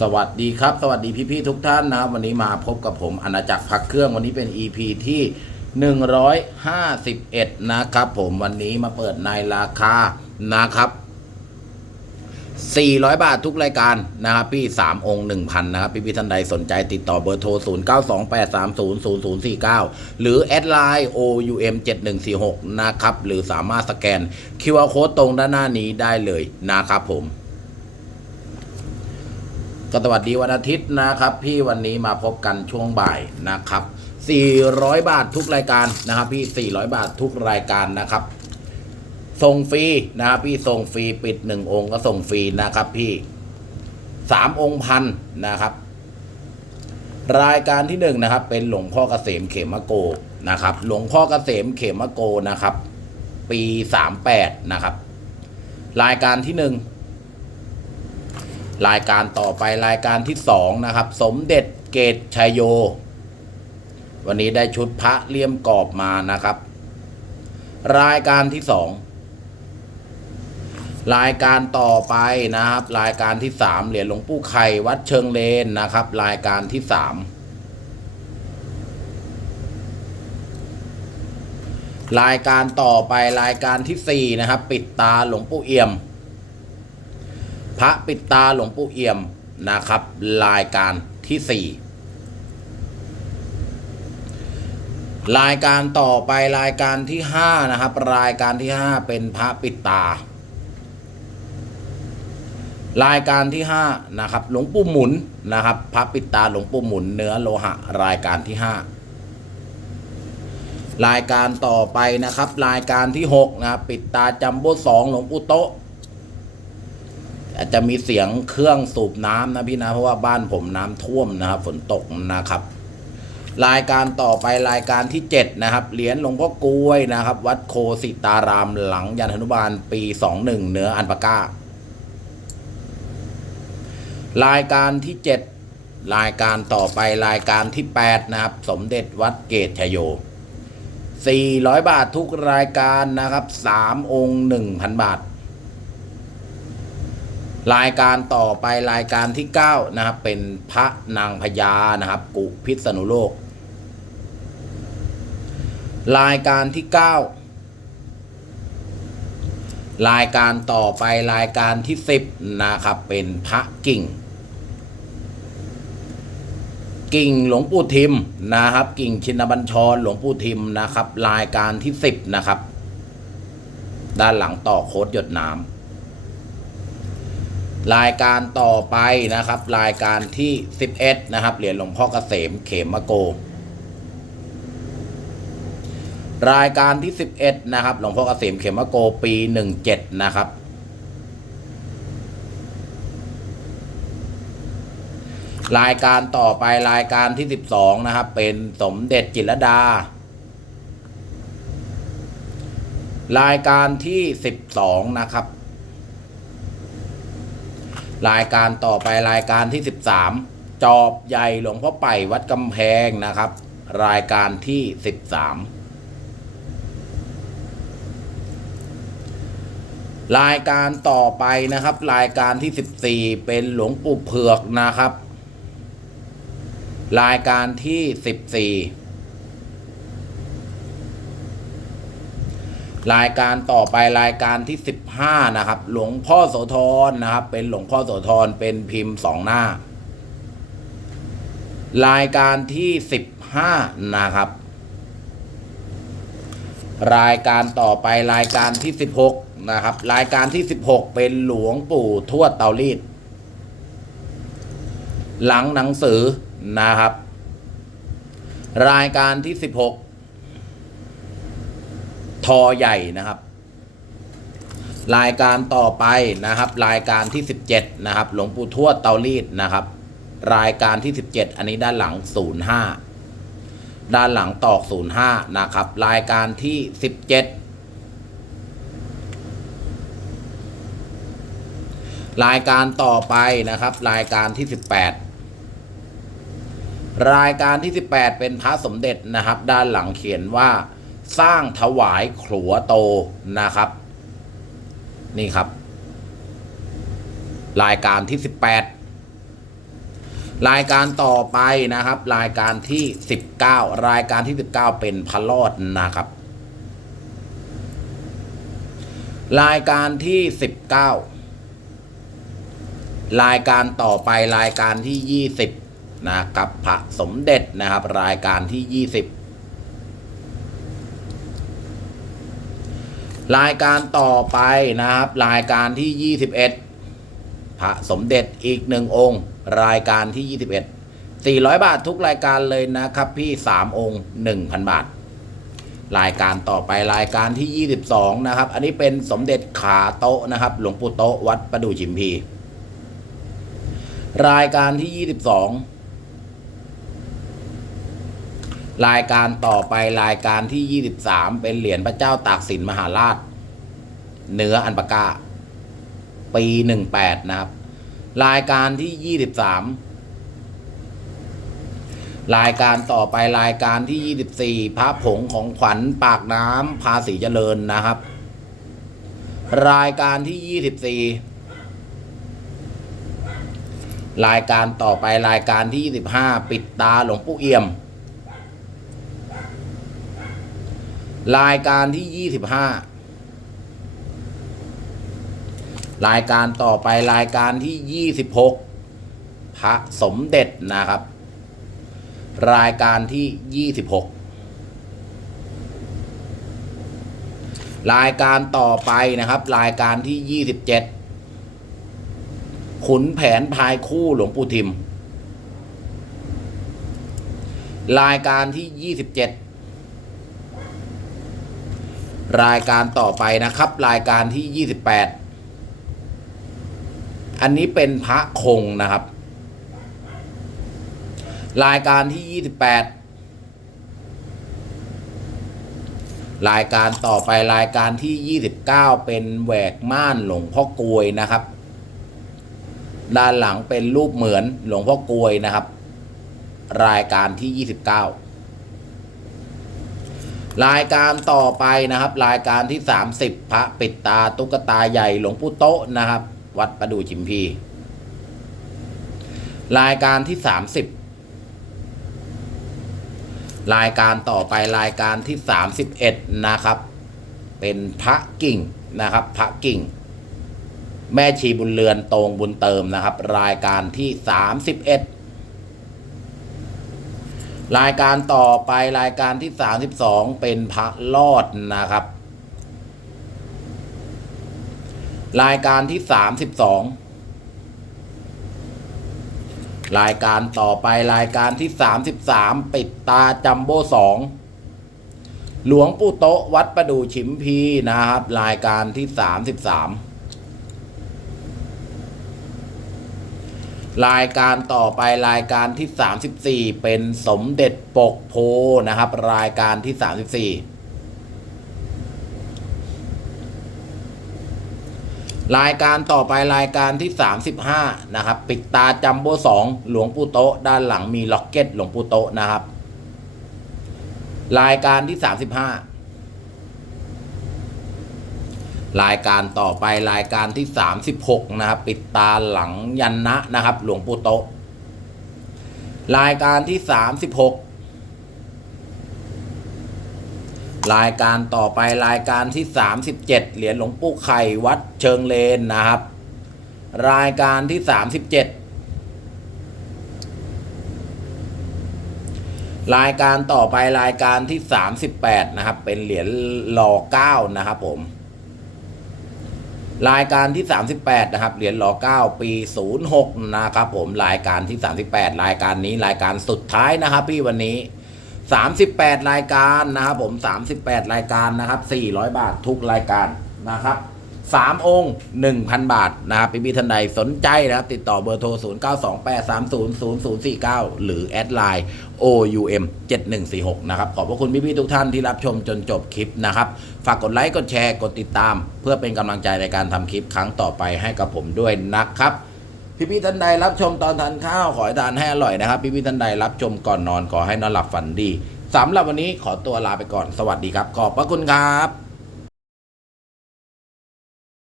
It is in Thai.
สวัสดีครับ สวัสดีพี่ๆทุกท่านนะครับ วันนี้มาพบกับผมอาณาจักรพักเครื่องวันนี้เป็น EP ที่ 151 นะครับผมวันนี้มาเปิดในราคานะครับ 400 บาททุกรายการนะครับ พี่ 3 องค์ 1,000 นะครับ พี่พี่ๆท่านใดสนใจติดต่อเบอร์โทร 0928300049 หรือแอดไลน์ OUM 7146 นะครับ หรือสามารถสแกน QR Code ตรงด้านหน้านี้ได้เลยนะครับผม ก็สวัสดีวันอาทิตย์นะครับ พี่วันนี้มาพบกันช่วงบ่ายนะครับ 400 บาททุกรายการนะครับ พี่ 400 บาททุกรายการนะครับส่งฟรีนะครับพี่ส่งฟรีปิดหนึ่งองค์ก็ส่งฟรีนะครับ พี่สามองค์พันนะครับ รายการที่หนึ่งนะครับ เป็นหลวงพ่อเกษมเขมโกนะครับ หลวงพ่อเกษมเขมโกนะครับ ปีสามแปดนะครับ รายการที่หนึ่ง รายการต่อไปรายการที่สองนะครับ สมเด็จเกตชัยโย วันนี้ได้ชุดพระเลี่ยมกรอบมานะครับ รายการที่สองรายการต่อไปนะครับ รายการที่สามเหรียญหลวงปู่ไข่วัดเชิงเลนนะครับ รายการที่สามรายการต่อไปรายการที่สี่นะครับ ปิดตาหลวงปู่เอี่ยม พระปิดตาหลวงปู่เอี่ยมนะครับ รายการที่สี่รายการต่อไปรายการที่ห้านะครับ รายการที่ห้าเป็นพระปิดตา รายการที่ห้านะครับ หลวงปู่หมุนนะครับ พระปิดตาหลวงปู่หมุนเนื้อโลหะ รายการที่ห้ารายการต่อไปนะครับ รายการที่หกนะครับ ปิดตาจัมโบ้สองหลวงปู่โตะ จะมีเสียงเครื่องสูบน้ำนะพี่นะเพราะว่าบ้านผมน้ำท่วมนะครับฝนตกนะครับรายการต่อไปรายการที่ 7 นะครับ เหรียญหลวงพ่อกล้วยนะครับ วัดโคสิตารามหลังยันธนุบาลปี 21เหนืออันปาก้า รายการที่ 7 รายการต่อไปรายการที่ 8 นะครับ สมเด็จวัดเกตชยโย 400 บาททุกรายการนะครับ 3 องค์ 1,000 บาท รายการต่อไปรายการที่ 9 นะครับ เป็นพระนางพญานะครับกุพิษณุโลก รายการที่ 9 รายการต่อไปรายการที่ 10 นะครับ เป็นพระกิ่ง กิ่งหลวงปู่ทิมนะครับ กิ่งชินบัญชรหลวงปู่ทิมนะครับ รายการที่ 10 นะครับ ด้านหลังต่อโคดหยดน้ำ รายการต่อไปนะครับ รายการที่ 11 นะครับเหรียญหลวงพ่อเกษมเขมโก รายการที่ 11 นะครับ หลวงพ่อเกษมเขมโกปี 17 นะครับ รายการต่อไปรายการที่ 12 นะครับ เป็นสมเด็จจิรดารายการที่ 12 นะครับ รายการต่อไปรายการที่ 13 จอบใหญ่หลวงพ่อไป่วัดกำแพงนะครับ รายการที่ 13 รายการต่อไปนะครับ รายการที่ 14 เป็นหลวงปู่เผือกนะครับ รายการที่ 14 รายการต่อไปรายการที่ 15 นะครับ หลวงพ่อโสธรนะครับ เป็นหลวงพ่อโสธรเป็นพิมพ์สองหน้า รายการที่ 15 นะครับ รายการต่อไปรายการที่ 16 นะครับ รายการที่ 16 เป็นหลวงปู่ทวดเตารีดหลังหนังสือนะครับ รายการที่ 16 ทอใหญ่นะครับ รายการต่อไปนะครับ รายการที่ 17 นะครับ หลวงปู่ทวดเตารีดนะครับ รายการที่ 17 อันนี้ด้านหลัง 05 ด้านหลังตอก 05 นะครับ รายการที่ 17 รายการต่อไปนะครับ รายการที่ 18รายการที่ 18 เป็นพระสมเด็จนะครับ ด้านหลังเขียนว่า สร้างถวายขลัวโตนะครับ นี่ครับ รายการที่ 18 รายการต่อไปนะครับ รายการที่ 19 รายการที่ 19 เป็นพลอดนะครับ รายการที่ 19 รายการต่อไปรายการที่ 20 นะครับพระสมเด็จนะครับ รายการที่ 20 รายการต่อไปนะครับ รายการที่ 21 พระสมเด็จอีกหนึ่งองค์ รายการที่ 21 400 บาททุกรายการเลยนะครับ พี่ 3 องค์ 1,000 บาท รายการต่อไปรายการที่ 22 นะครับ อันนี้เป็นสมเด็จขาโต๊ะนะครับ หลวงปู่โต๊ะวัดประดู่ชิมพี รายการที่ 22 รายการต่อไปรายการที่ 23 เป็นเหรียญพระเจ้าตากสินมหาราช เนื้ออันปากาปี 18 นะครับ รายการที่ 23 รายการต่อไปรายการที่ 24 พระผงของขวัญปากน้ำภาษีเจริญนะครับ รายการที่ 24 รายการต่อไปรายการที่ 25 ปิดตาหลวงปู่เอี่ยม รายการที่25รายการต่อไปรายการที่26พระสมเด็จนะครับ รายการที่26รายการต่อไปนะครับ รายการที่27ขุนแผนพายคู่หลวงปู่ทิม รายการที่27 รายการต่อไปนะครับ รายการที่ 28 อันนี้เป็นพระคงนะครับ รายการที่ 28 รายการต่อไปรายการที่ 29 เป็นแหวกม่านหลวงพ่อกวยนะครับ ด้านหลังเป็นรูปเหมือนหลวงพ่อกวยนะครับ รายการที่ 29 รายการต่อไปนะครับ รายการที่ 30 พระปิดตาตุ๊กตาใหญ่หลวงปู่โต๊ะนะครับ วัดประดูชิมพี รายการที่ 30 รายการต่อไปรายการที่ 31 นะครับ เป็นพระกิ่งนะครับ พระกิ่ง แม่ชีบุญเรือนตรงบุญเติมนะครับ รายการที่ 31 รายการต่อไปรายการที่32เป็นพระลอดนะครับ รายการที่32รายการต่อไปรายการที่33ปิดตาจัมโบ้สองหลวงปู่โตวัดประดู่ฉิมพีนะครับ รายการที่33 รายการต่อไปรายการที่ 34 เป็นสมเด็จปกโพนะครับ รายการที่ 34 รายการต่อไปรายการที่ 35 นะครับ ปิดตาจัมโบ้สองหลวงปู่โตะด้านหลังมีล็อกเก็ตหลวงปู่โตะนะครับ รายการที่ 35 รายการต่อไปรายการที่ 36 นะครับ ปิดตาหลังยันนะนะครับ หลวงปู่โตรายการที่ 36 รายการต่อไปรายการที่ 37 เหรียญหลวงปู่ไข่วัดเชิงเลนนะครับ รายการที่ 37 รายการต่อไปรายการที่ 38 นะครับ เป็นเหรียญรอ9นะครับผม รายการที่ 38 นะครับ เหรียญรอ9 ปี 06 นะครับผม รายการที่ 38 รายการนี้รายการสุดท้ายนะครับ พี่วันนี้ 38 รายการนะครับผม 38 รายการนะครับ 400 บาททุกรายการนะครับ 3 องค์ 1,000 บาทนะครับพี่พี่ท่านใดสนใจนะครับ ติดต่อเบอร์โทร 0928300049 หรือแอดไลน์ OUM 7146 นะครับ ขอบพระคุณพี่พี่ทุกท่านที่รับชมจนจบคลิปนะครับ ฝากกดไลค์กดแชร์กดติดตาม เพื่อเป็นกำลังใจในการทำคลิปครั้งต่อไปให้กับผมด้วยนะครับพี่พี่ท่านใดรับชมตอนทานข้าวขอให้ทานให้อร่อยนะครับ พี่พี่ท่านใดรับชมก่อนนอนขอให้นอนหลับฝันดีสำหรับวันนี้ขอตัวลาไปก่อนสวัสดีครับ ขอบพระคุณครับ